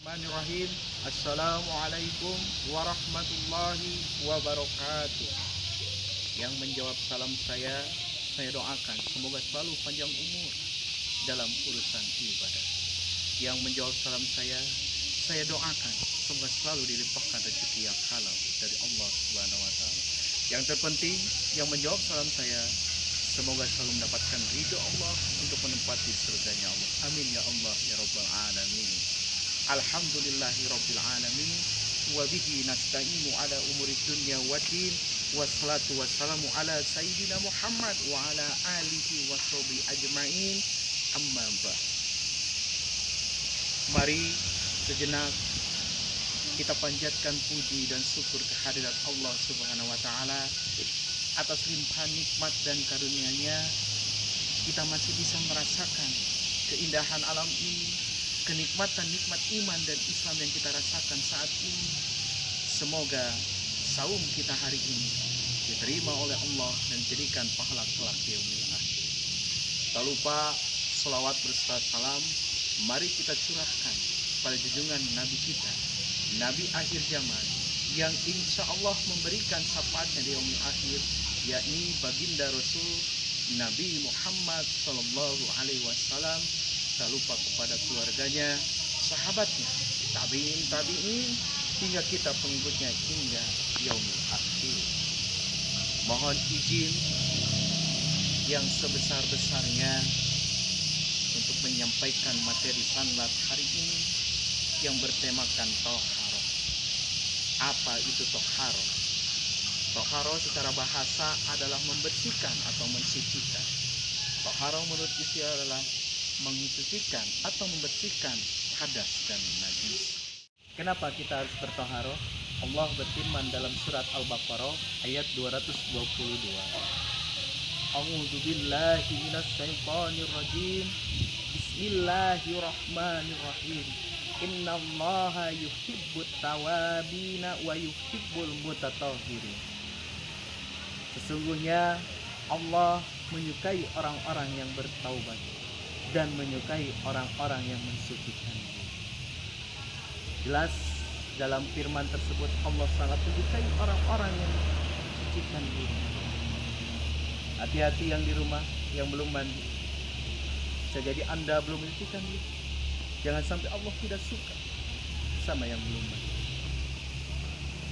Bismillahirrahmanirrahim. Assalamualaikum warahmatullahi wabarakatuh. Yang menjawab salam saya doakan semoga selalu panjang umur dalam urusan ibadah. Yang menjawab salam saya doakan semoga selalu dilimpahkan rezeki yang halal dari Allah Subhanahu wa taala. Yang terpenting, yang menjawab salam saya semoga selalu mendapatkan ridho Allah untuk menempati surganya Allah. Amin ya Allah ya rabbal alamin. Alhamdulillahi rabbil alamin wa bihi nasta'inu ala umuri dunya waddin wassalatu wassalamu ala sayyidina Muhammad wa ala alihi wa sahbihi ajmain amma ba'd. Mari sejenak kita panjatkan puji dan syukur kehadirat Allah Subhanahu wa taala atas limpahan nikmat dan karunia-Nya. Kita masih bisa merasakan keindahan alam ini, kenikmatan nikmat iman dan Islam yang kita rasakan saat ini. Semoga saum kita hari ini diterima oleh Allah dan jadikan pahala kelak di yaumil akhir. Tak lupa selawat berserta salam mari kita curahkan pada junjungan Nabi kita, Nabi akhir zaman, yang insya Allah memberikan syafaatnya di yaumil akhir, yakni baginda Rasul Nabi Muhammad Sallallahu Alaihi Wasallam. Tak lupa kepada keluarganya, sahabatnya, tabi'in, hingga kita pengikutnya hingga yaumil akhir. Mohon izin yang sebesar-besarnya untuk menyampaikan materi sanlat hari ini yang bertemakan toharoh. Apa itu toharoh? Toharoh secara bahasa adalah membersihkan atau mensucikan. Toharoh menurut istilah adalah mensucikan atau membersihkan hadas dan najis. Kenapa kita harus bertoharoh? Allah berfirman dalam surat Al-Baqarah ayat 222. A'udzu billahi minasy syaithanir rajim. Bismillahirrahmanirrahim. Innallaha yuhibbut tawabina wa yuhibbul mutatahhirin. Sesungguhnya Allah menyukai orang-orang yang bertaubat dan menyukai orang-orang yang mensucikan diri. Jelas dalam firman tersebut Allah sangat menyukai orang-orang yang mensucikan diri. Hati-hati yang di rumah yang belum mandi. Bisa jadi Anda belum mensucikan diri. Jangan sampai Allah tidak suka sama yang belum mandi.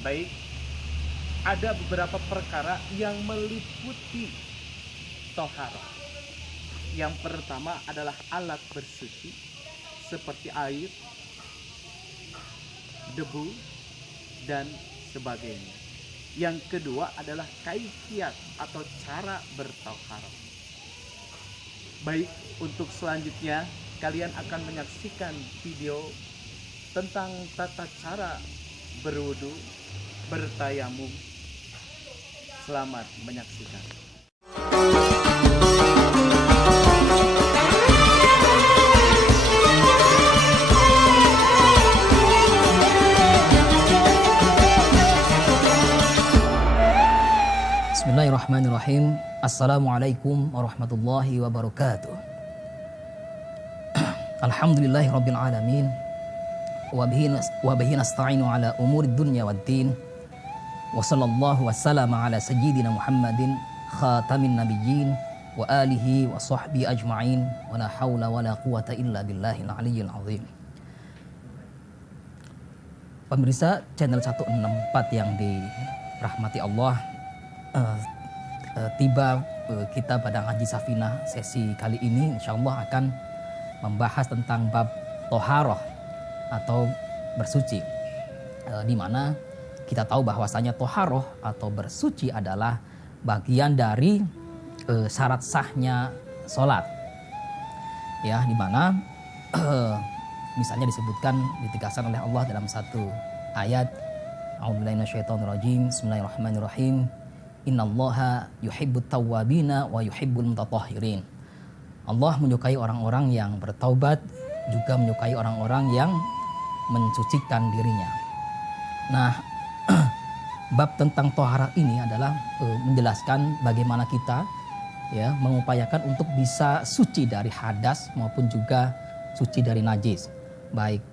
Baik, ada beberapa perkara yang meliputi toharoh. Yang pertama adalah alat bersuci seperti air, debu, dan sebagainya. Yang kedua adalah kaifiyat atau cara bertoharoh. Baik, untuk selanjutnya kalian akan menyaksikan video tentang tata cara berwudu, bertayamum. Selamat menyaksikan. Bismillahirrahmanirrahim. Assalamualaikum warahmatullahi wabarakatuh. Alhamdulillahirabbil alamin wa bihi nasta'inu ala umuri dunya waddin. Wa sallallahu wasallama ala sayyidina Muhammadin khatamin nabiyyin wa alihi wa sahbihi ajma'in wa la haula wa la quwata illa billahil aliyyil azim. Pemirsa channel 164 yang dirahmati Allah, tiba kita pada ngaji Safinah sesi kali ini insyaallah akan membahas tentang bab toharoh atau bersuci, di mana kita tahu bahwasanya toharoh atau bersuci adalah bagian dari syarat sahnya sholat, ya, di mana misalnya disebutkan, ditegaskan oleh Allah dalam satu ayat, A'udzubillahi minasyaitonirrajim, Bismillahirrahmanirrahim. Innallaha yuhibbut tawwabina wa yuhibbul mutatahhirin. Allah menyukai orang-orang yang bertaubat, juga menyukai orang-orang yang mensucikan dirinya. Nah, bab tentang toharah ini adalah menjelaskan bagaimana kita ya mengupayakan untuk bisa suci dari hadas maupun juga suci dari najis, baik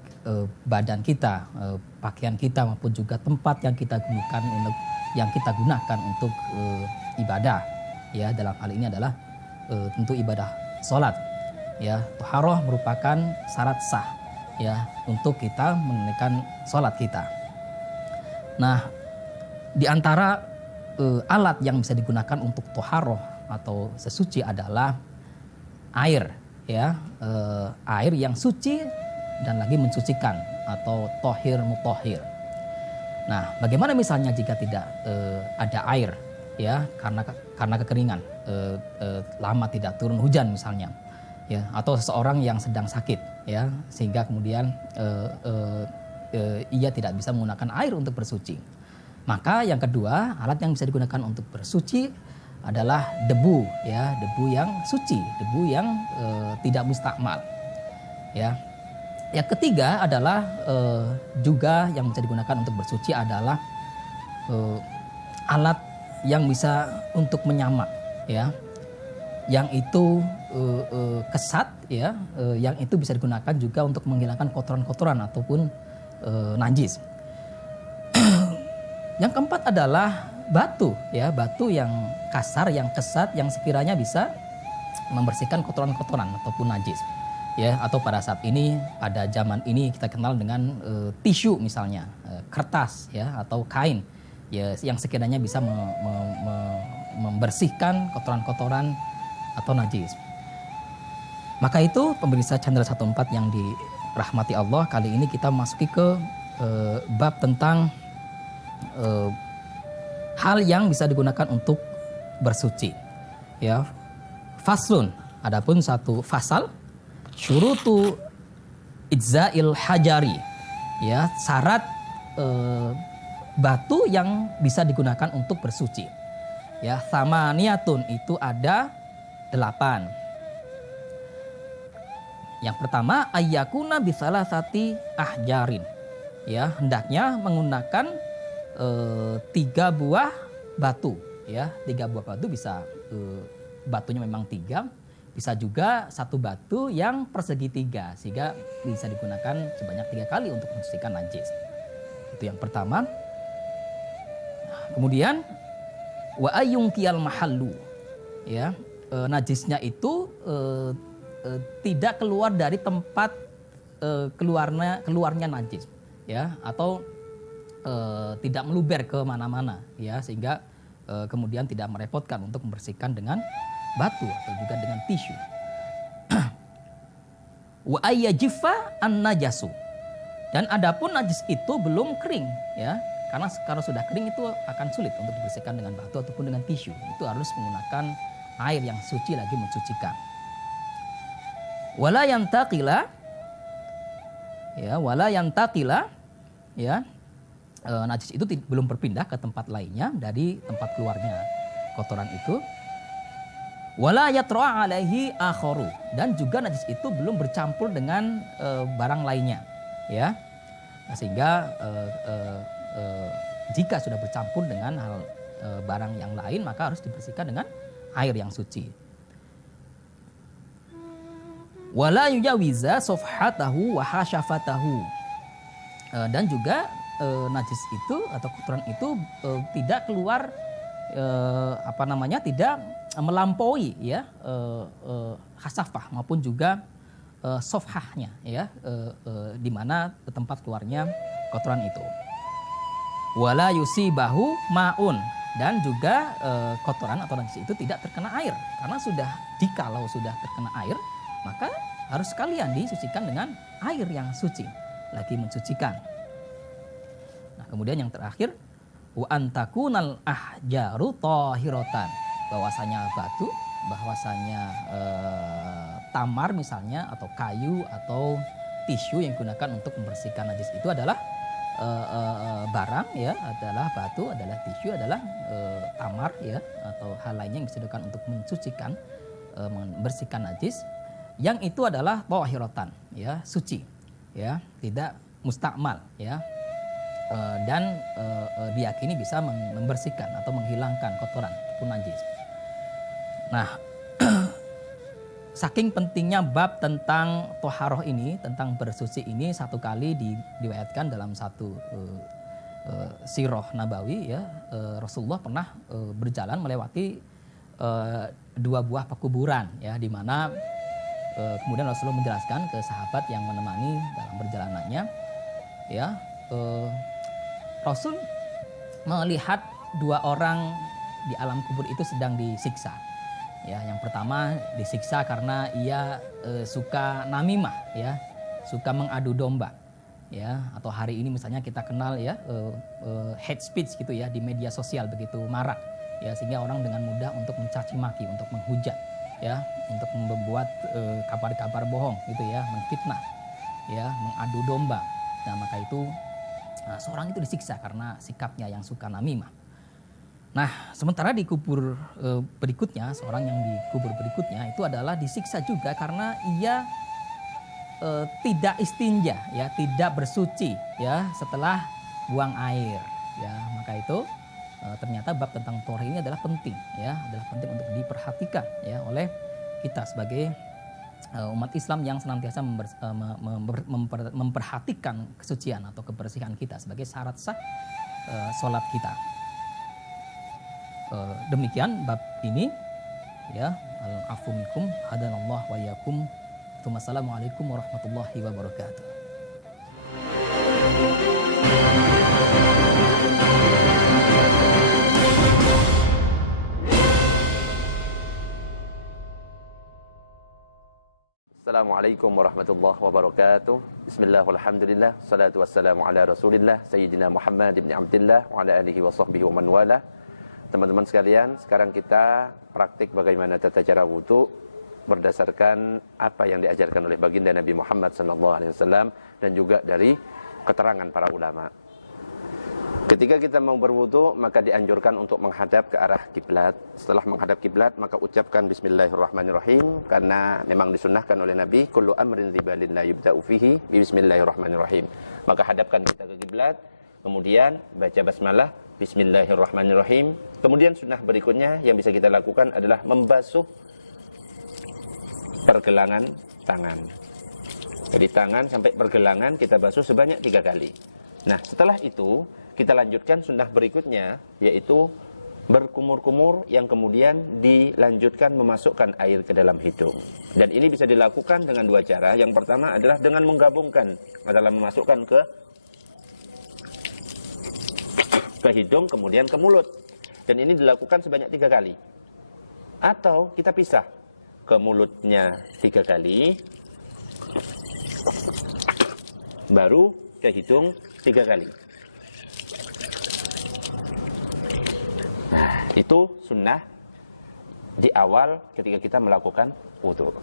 badan kita, pakaian kita maupun juga tempat yang kita gunakan untuk ibadah. Ya, dalam hal ini adalah tentu ibadah salat. Ya, thaharah merupakan syarat sah ya untuk kita menunaikan salat kita. Nah, di antara alat yang bisa digunakan untuk thaharah atau sesuci adalah air, ya, air yang suci dan lagi mensucikan atau tohir mutahhir. Nah, bagaimana misalnya jika tidak ada air, ya, karena kekeringan, lama tidak turun hujan misalnya, ya, atau seseorang yang sedang sakit, ya, sehingga kemudian ia tidak bisa menggunakan air untuk bersuci. Maka yang kedua, alat yang bisa digunakan untuk bersuci adalah debu, ya, debu yang suci, debu yang tidak mustakmal, ya. Yang ketiga adalah juga yang bisa digunakan untuk bersuci adalah alat yang bisa untuk menyamak, ya, yang itu kesat, ya, yang itu bisa digunakan juga untuk menghilangkan kotoran-kotoran ataupun najis. Yang keempat adalah batu, ya, batu yang kasar, yang kesat, yang sekiranya bisa membersihkan kotoran-kotoran ataupun najis, ya. Atau pada saat ini, pada zaman ini kita kenal dengan tisu misalnya, kertas, ya, atau kain, ya, yang sekiranya bisa membersihkan kotoran-kotoran atau najis. Maka itu pemirsa Chandra 14 yang dirahmati Allah, kali ini kita masuki ke bab tentang hal yang bisa digunakan untuk bersuci, ya. Faslun, adapun satu fasal, syurutu ijza'il hajari, ya, syarat batu yang bisa digunakan untuk bersuci, ya. Thamaniyatun, itu ada 8. Yang pertama, ayyakuna bisalasati ahjarin, ya, hendaknya menggunakan 3 buah batu, ya. 3 buah batu, bisa batunya memang 3, bisa juga satu batu yang persegi 3, sehingga bisa digunakan sebanyak 3 kali untuk mensucikan najis. Itu yang pertama. Kemudian wa ayyungkiyal mahallu, ya, najisnya itu tidak keluar dari tempat keluarnya najis, ya, atau tidak meluber ke mana-mana, ya, sehingga kemudian tidak merepotkan untuk membersihkan dengan batu atau juga dengan tisu. Wa ayyajifa an-najasu, dan adapun najis itu belum kering, ya, karena kalau sudah kering itu akan sulit untuk dibersihkan dengan batu ataupun dengan tisu. Itu harus menggunakan air yang suci lagi mensucikan. Wala yantaqila, ya, wala yantaqila, ya, najis itu belum berpindah ke tempat lainnya dari tempat keluarnya kotoran itu. Wala yatra'a alaihi akharu, dan juga najis itu belum bercampur dengan barang lainnya, ya. Nah, sehingga jika sudah bercampur dengan barang yang lain, maka harus dibersihkan dengan air yang suci. Wala yujawiza safhatahu wa hasyafatahu, dan juga najis itu atau kotoran itu tidak keluar tidak melampaui, ya, hasafah maupun juga sofhahnya, ya, di mana tempat keluarnya kotoran itu. Wala yusibahu maun, dan juga kotoran atau najis itu tidak terkena air, karena jikalau sudah terkena air, maka harus sekalian disucikan dengan air yang suci lagi mensucikan. Nah, kemudian yang terakhir, wa antakunal ahjaru tahiratan, bahwasanya batu, bahwasanya tamar misalnya, atau kayu atau tisu yang digunakan untuk membersihkan najis itu adalah barang, ya, adalah batu, adalah tisu, adalah tamar, ya, atau hal lainnya yang bisa digunakan untuk mensucikan, membersihkan najis, yang itu adalah tahiratan, ya, suci, ya, tidak mustakmal, ya. Dan diyakini bisa membersihkan atau menghilangkan kotoran ataupun najis. Nah, saking pentingnya bab tentang toharoh ini, tentang bersuci ini, satu kali diriwayatkan dalam satu sirah nabawi ya, Rasulullah pernah berjalan melewati dua buah pekuburan ya, di mana kemudian Rasulullah menjelaskan ke sahabat yang menemani dalam perjalanannya ya, Rasul melihat dua orang di alam kubur itu sedang disiksa. Ya, yang pertama disiksa karena ia suka namimah ya, suka mengadu domba. Ya, atau hari ini misalnya kita kenal ya hate speech gitu ya, di media sosial begitu marak ya, sehingga orang dengan mudah untuk mencaci maki, untuk menghujat ya, untuk membuat kabar-kabar bohong gitu ya, menfitnah ya, mengadu domba. Nah, maka itu seorang itu disiksa karena sikapnya yang suka namimah. Nah, sementara di kubur berikutnya, seorang yang di kubur berikutnya itu adalah disiksa juga karena ia tidak istinja ya, tidak bersuci ya setelah buang air ya. Maka itu ternyata bab tentang tohar ini adalah penting ya, adalah penting untuk diperhatikan ya oleh kita sebagai umat Islam yang senantiasa memperhatikan kesucian atau kebersihan kita sebagai syarat sah sholat kita. Demikian bab ini ya, al-afu minkum hadanallah wa iyyakum. Wassalamualaikum warahmatullahi wabarakatuh. Assalamualaikum warahmatullahi wabarakatuh. Bismillah walhamdulillah, salatu wassalamu ala rasulillah Sayyidina Muhammad ibn Abdillah wa ala alihi wa sahbihi wa man wala. Teman-teman sekalian, sekarang kita praktik bagaimana tata cara wudu berdasarkan apa yang diajarkan oleh baginda Nabi Muhammad SAW dan juga dari keterangan para ulama. Ketika kita mau berwudu, maka dianjurkan untuk menghadap ke arah kiblat. Setelah menghadap kiblat, maka ucapkan Bismillahirrahmanirrahim, karena memang disunnahkan oleh Nabi, kullu amrin dzibalin la yubda'u fihi Bismillahirrahmanirrahim. Maka hadapkan kita ke kiblat, kemudian baca basmalah Bismillahirrahmanirrahim. Kemudian sunnah berikutnya yang bisa kita lakukan adalah membasuh pergelangan tangan. Jadi tangan sampai pergelangan kita basuh sebanyak 3 kali. Nah, setelah itu kita lanjutkan sunnah berikutnya, yaitu berkumur-kumur yang kemudian dilanjutkan memasukkan air ke dalam hidung. Dan ini bisa dilakukan dengan 2 cara. Yang pertama adalah dengan menggabungkan, adalah memasukkan ke hidung kemudian ke mulut. Dan ini dilakukan sebanyak 3 kali. Atau kita pisah, ke mulutnya 3 kali, baru ke hidung 3 kali. Nah, itu sunnah di awal ketika kita melakukan wudu.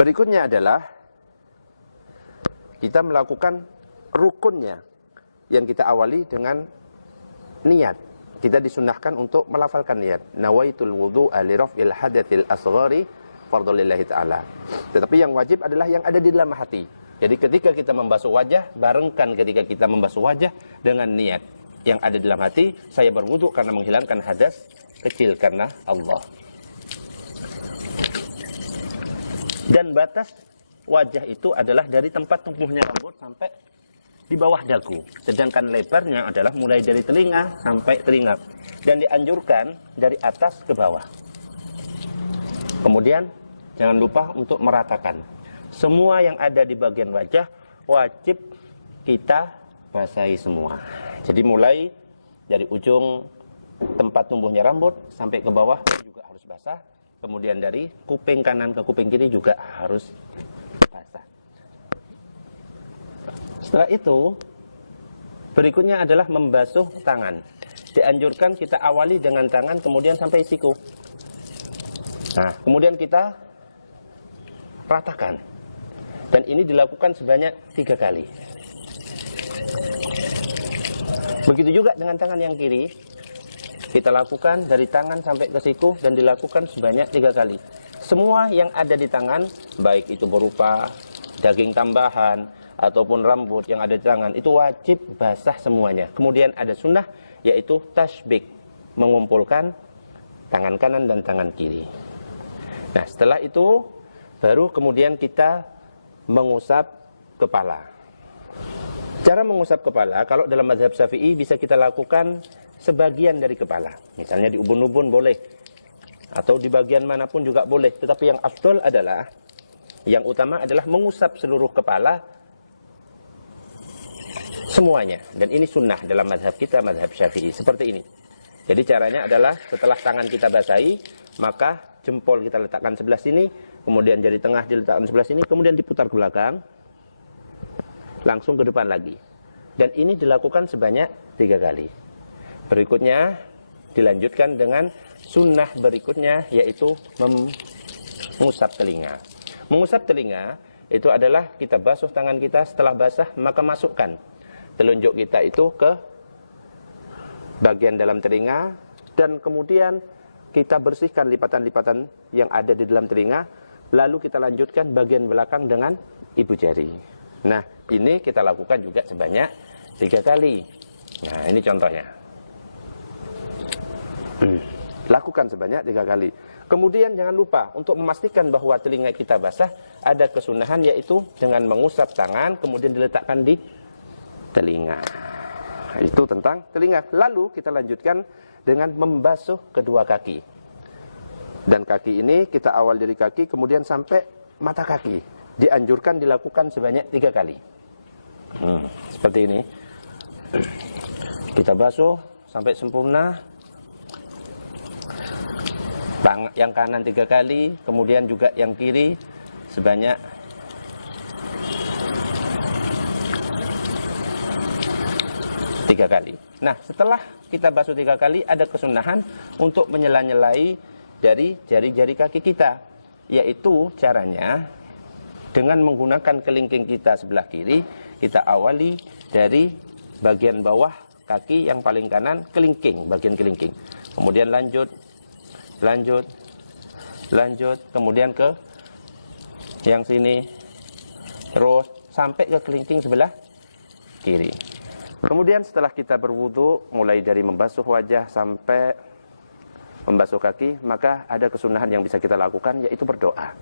Berikutnya adalah kita melakukan rukunnya, yang kita awali dengan niat. Kita disunnahkan untuk melafalkan niat. Nawaitul wudu'a li raf'il hadatsil asghari fardhu lillahi ta'ala. Tetapi yang wajib adalah yang ada di dalam hati. Jadi ketika kita membasuh wajah, barengkan ketika kita membasuh wajah dengan niat yang ada di dalam hati, saya berwudu karena menghilangkan hadas kecil karena Allah. Dan batas wajah itu adalah dari tempat tumbuhnya rambut sampai di bawah dagu. Sedangkan lebarnya adalah mulai dari telinga sampai telinga. Dan dianjurkan dari atas ke bawah. Kemudian jangan lupa untuk meratakan. Semua yang ada di bagian wajah wajib kita basahi semua. Jadi mulai dari ujung tempat tumbuhnya rambut sampai ke bawah juga harus basah. Kemudian dari kuping kanan ke kuping kiri juga harus basah. Setelah itu, berikutnya adalah membasuh tangan. Dianjurkan kita awali dengan tangan, kemudian sampai siku. Nah, kemudian kita ratakan. Dan ini dilakukan sebanyak 3 kali. Begitu juga dengan tangan yang kiri. Kita lakukan dari tangan sampai ke siku dan dilakukan sebanyak 3 kali. Semua yang ada di tangan, baik itu berupa daging tambahan ataupun rambut yang ada di tangan, itu wajib basah semuanya. Kemudian ada sunnah, yaitu tasbik, mengumpulkan tangan kanan dan tangan kiri. Nah, setelah itu baru kemudian kita mengusap kepala. Cara mengusap kepala, kalau dalam mazhab Syafi'i bisa kita lakukan sebagian dari kepala. Misalnya di ubun-ubun boleh, atau di bagian manapun juga boleh. Tetapi yang afdol adalah, yang utama adalah mengusap seluruh kepala semuanya. Dan ini sunnah dalam mazhab kita, mazhab Syafi'i. Seperti ini. Jadi caranya adalah setelah tangan kita basahi, maka jempol kita letakkan sebelah sini, kemudian jari tengah diletakkan sebelah sini, kemudian diputar ke belakang, langsung ke depan lagi. Dan ini dilakukan sebanyak 3 kali. Berikutnya dilanjutkan dengan sunnah berikutnya, yaitu mengusap telinga. Mengusap telinga itu adalah kita basuh tangan kita, setelah basah maka masukkan telunjuk kita itu ke bagian dalam telinga, dan kemudian kita bersihkan lipatan-lipatan yang ada di dalam telinga, lalu kita lanjutkan bagian belakang dengan ibu jari. Nah, ini kita lakukan juga sebanyak 3 kali. Nah, ini contohnya. Lakukan sebanyak 3 kali. Kemudian jangan lupa untuk memastikan bahwa telinga kita basah, ada kesunahan yaitu dengan mengusap tangan kemudian diletakkan di telinga. Itu tentang telinga. Lalu kita lanjutkan dengan membasuh kedua kaki. Dan kaki ini kita awal dari kaki kemudian sampai mata kaki. Dianjurkan dilakukan sebanyak 3 kali. Seperti ini. Kita basuh sampai sempurna. Yang kanan 3 kali, kemudian juga yang kiri sebanyak 3 kali. Nah, setelah kita basuh 3 kali, ada kesunahan untuk menyela-nyelai dari jari-jari kaki kita. Yaitu caranya dengan menggunakan kelingking kita sebelah kiri, kita awali dari bagian bawah kaki yang paling kanan, kelingking, bagian kelingking. Kemudian lanjut, kemudian ke yang sini, terus sampai ke kelingking sebelah kiri. Kemudian setelah kita berwudu, mulai dari membasuh wajah sampai membasuh kaki, maka ada kesunahan yang bisa kita lakukan, yaitu berdoa.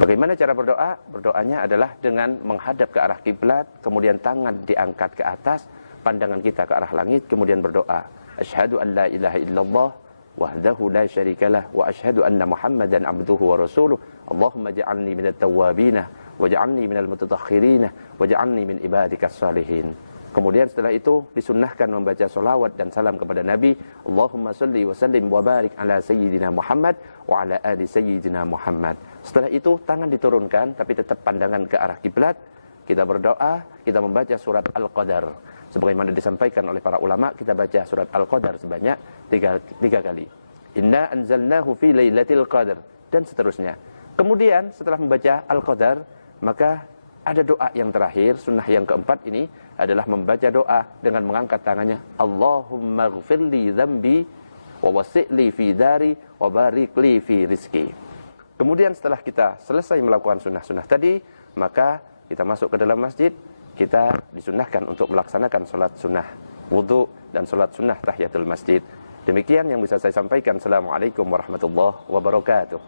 Bagaimana cara berdoa? Berdoanya adalah dengan menghadap ke arah kiblat, kemudian tangan diangkat ke atas, pandangan kita ke arah langit, kemudian berdoa. Asyhadu an la ilaha illallah wahdahu la syarikalah wa asyhadu anna Muhammadan abduhu wa rasuluh. Allahumma ja'alni minat tawwabina waj'alni minal mutatahhirina waj'alni min ibadikas salihin. Kemudian setelah itu disunnahkan membaca solawat dan salam kepada Nabi. Allahumma salli wa sallim wa barik ala sayyidina Muhammad wa ala ali sayyidina Muhammad. Setelah itu tangan diturunkan tapi tetap pandangan ke arah kiblat. Kita berdoa, kita membaca surat Al-Qadar. Sebagaimana disampaikan oleh para ulama, kita baca surat Al-Qadar sebanyak 3 kali. Inna anzalnahu fi lailatul qadar, dan seterusnya. Kemudian setelah membaca Al-Qadar, maka ada doa yang terakhir, sunnah yang keempat ini adalah membaca doa dengan mengangkat tangannya. Allahumma ghfirli dzambi wa wasi'li fi dari wa barik li fi rizki. Kemudian setelah kita selesai melakukan sunnah-sunnah tadi, maka kita masuk ke dalam masjid, kita disunnahkan untuk melaksanakan sholat sunnah wudu dan sholat sunnah tahiyatul masjid. Demikian yang bisa saya sampaikan. Assalamualaikum warahmatullahi wabarakatuh.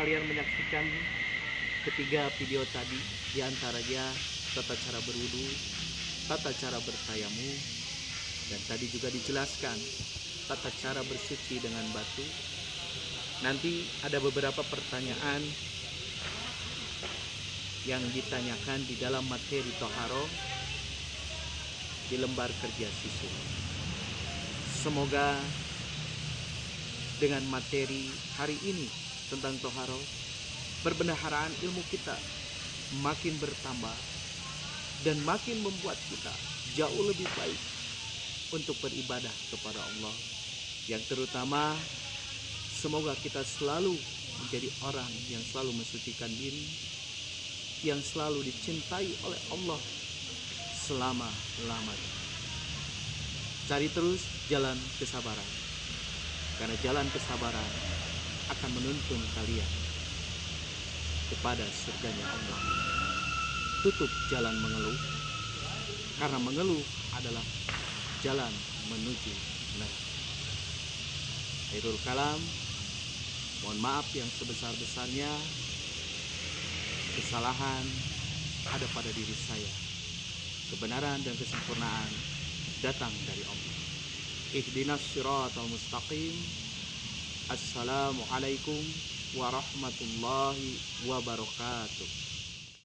kalian menyaksikan ketiga video tadi, di antaranya tata cara berwudu, tata cara bertayammum, dan tadi juga dijelaskan tata cara bersuci dengan batu. Nanti ada beberapa pertanyaan yang ditanyakan di dalam materi toharo di lembar kerja siswa. Semoga dengan materi hari ini tentang toharo, perbendaharaan ilmu kita makin bertambah dan makin membuat kita jauh lebih baik untuk beribadah kepada Allah. Yang terutama, semoga kita selalu menjadi orang yang selalu mensucikan diri, yang selalu dicintai oleh Allah selama-lamanya. Cari terus jalan kesabaran, karena jalan kesabaran akan menuntun kalian kepada surganya Allah. Tutup jalan mengeluh, karena mengeluh adalah jalan menuju neraka. Akhirul kalam, mohon maaf yang sebesar-besarnya. Kesalahan ada pada diri saya. Kebenaran dan kesempurnaan datang dari Allah. Ihdinas siratal mustaqim. Assalamualaikum warahmatullahi wabarakatuh.